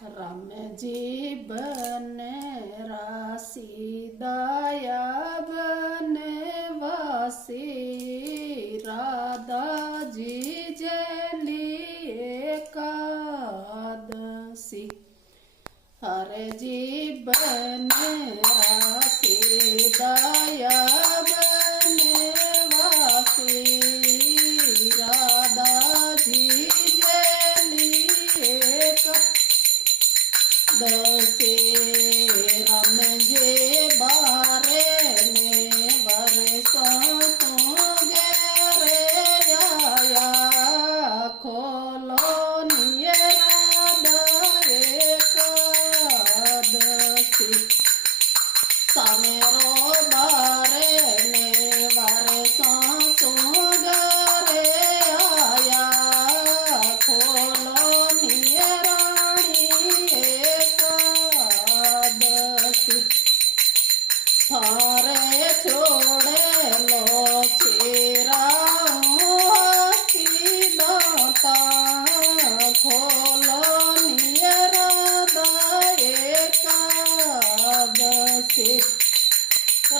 રામજી બને રાશિ દયા બને વાસી રાધાજી જેલી એકાદશી હરજી બને રાશિ દયા બને વાસી રાધાજી જેલી દસે રમજે બારે ને વરસો ઘેરે આયા ખોલો નિયરાદરે કદસી સામેરો બારે ને વરસો ઘરે આયા ખોલો થારે છોડેલો ચિરાઉથી દાતા ખોલો નિયરાદા એકાદશી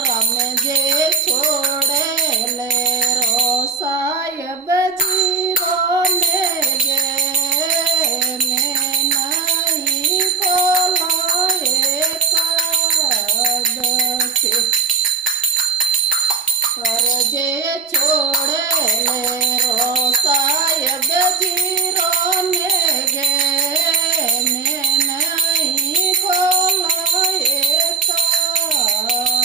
રમજે છોડેલે રો સાહેબજી રોને ગે ને નહીં ખોલો કરજે છોડેલે રો સાહેબજી રોને ગે ને નહીં ખોલો એકાદશી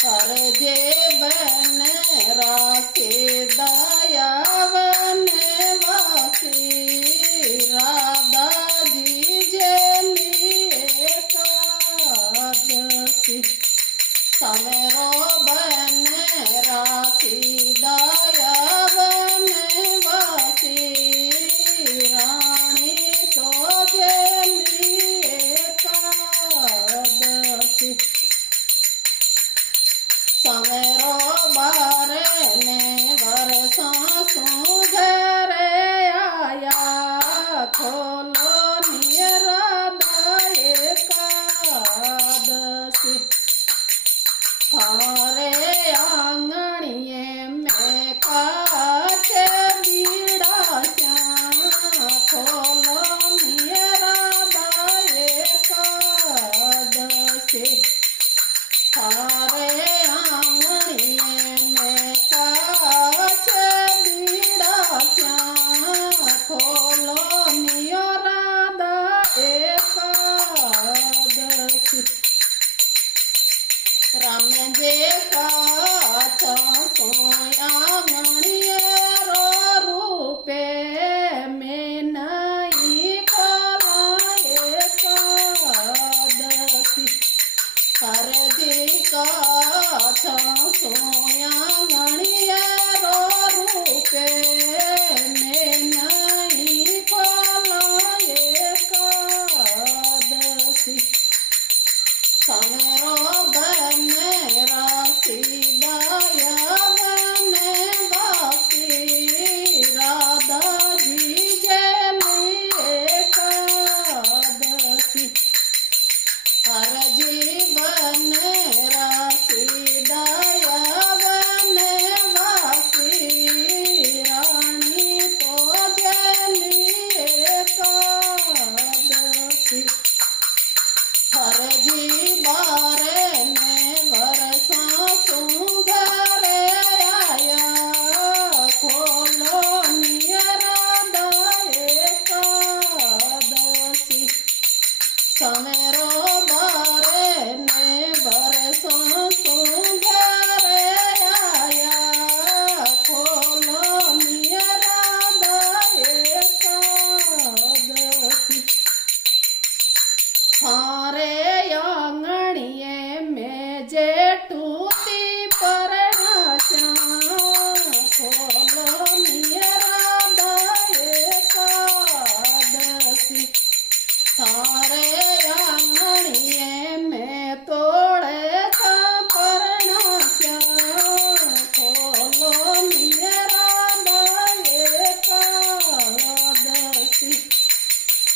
કરજે બને રાશિ દયા બને વાસી રાધાજી જેલી એકાદશી સમેરો બને રાશિ દયા બને વાસી રાણી તો જેલી એકાદશી સમેરો બારે ને વરસો ઘરે આયા ખોલો નિયરાદા એકાદશી થારે આંગણીએ મેં કાચે બીડાશ્યા ખોલો નિયરાદા એકાદશી થારે આંગણીએ મેં કાચે બીડાશ્યા ખોલો નિયરા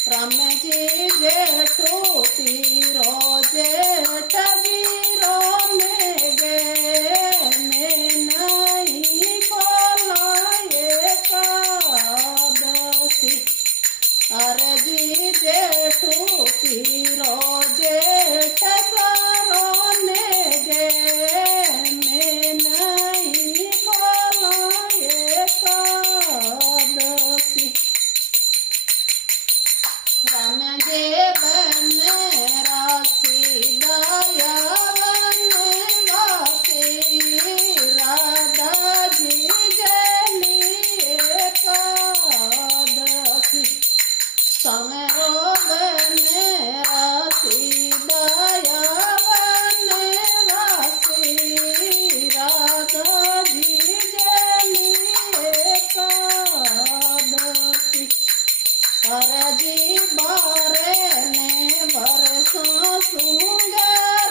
રામજી જેઠો તીરો જેઠ વીરો મેગે મેં નહીં બોલાય એકાદશી અરજી જેઠું તીરો જેઠ સારો ને ગે મેં નહીં બોલાય એકાદશી રામજે બને રાશી દયાવન વાસી રાધાજી જેની એકાદશી સમરો બને રાશી દયાવન વાસી રાધાજી જેની એકાદશી અરજી બારે ને વરસો સુંદર